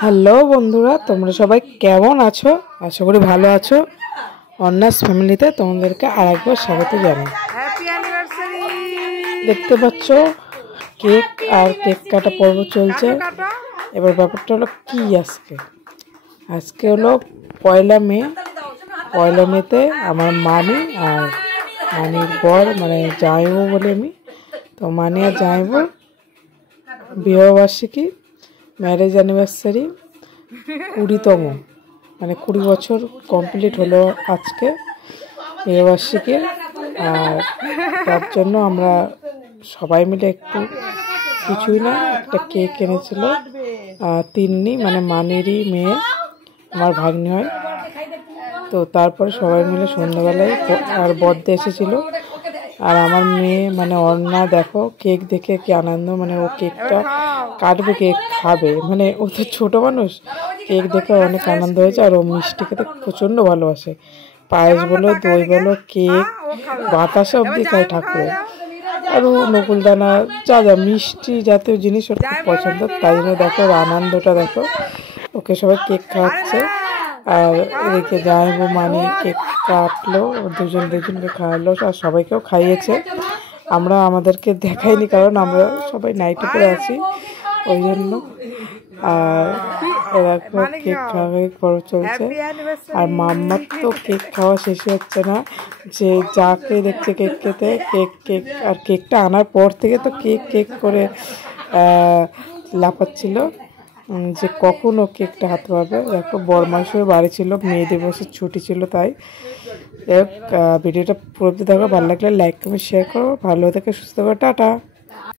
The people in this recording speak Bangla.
হ্যালো বন্ধুরা, তোমরা সবাই কেমন আছো? আশা করি ভালো আছো। অন্নাস ফ্যামিলিতে তোমাদেরকে আরেকবার স্বাগত জানাই। Happy anniversary. দেখতে পাচ্ছ কেক আর কেক কাটা পর্ব চলছে। এবার ব্যাপারটা হলো কি, আজকে হলো পয়লা মে। পয়লা মেতে আমার মানি আর মানির বর, মানে জামাইবাবু বলে আমি, তো মানি আর জামাইবাবুর বিবাহবার্ষিকী, ম্যারেজ অ্যানিভার্সারি 20তম, মানে 20 বছর কমপ্লিট হলো আজকে বিবাহবার্ষিকী। আর তার জন্য আমরা সবাই মিলে একটু, কিছুই না, একটা কেক এনেছিল তিন্নি, মানে মানেরই মেয়ে, আমার ভাগ্নি হয়। তো তারপরে সবাই মিলে সন্ধ্যাবেলায় আর বর্দে এসেছিল। আর আমার মেয়ে মানে অর্ণা, দেখো কেক দেখে কি আনন্দ, মানে ও কেকটা কাটবে, কেক খাবে, মানে ও তো ছোটো মানুষ, কেক দেখে অনেক আনন্দ হয়েছে। আর ও মিষ্টি খেতে প্রচণ্ড ভালোবাসে, পায়েস বলো, দই বলো, কেক, বাতাসা অবধি খায় ঠাকুরের। আর ও নকুলদানা, যা যা মিষ্টি জাতীয় জিনিস ওর খুব পছন্দ। তাই জন্য দেখো ওর আনন্দটা, দেখো ওকে সবাই কেক খাওয়াচ্ছে। আর এদিকে জামাইবাবু মানি কেক কাটলো, দুজনকে খাওয়ালো, আর সবাইকেও খাইয়েছে। আমরা আমাদেরকে দেখাইনি, কারণ আমরা সবাই নাইটে পরে আছি, ওই জন্য। আর এরকম কেক খাওয়া পর্ব চলছে। আর মাম্মার তো কেক খাওয়া শেষই হচ্ছে না, যে যাকে দেখছে কেক খেতে, কেক আর কেকটা আনার পর থেকে তো কেক করে লাফাচ্ছিল যে কখন ও কেকটা হাতে পাবে। দেখো বরমাসের বাড়ি ছিল, মেয়ে দিবসের ছুটি ছিল, তাই। ভিডিওটা পুরো দেখো, ভালো লাগলে লাইক কমেন্ট শেয়ার করো। ভালো থেকে সুস্থ করো, টাটা।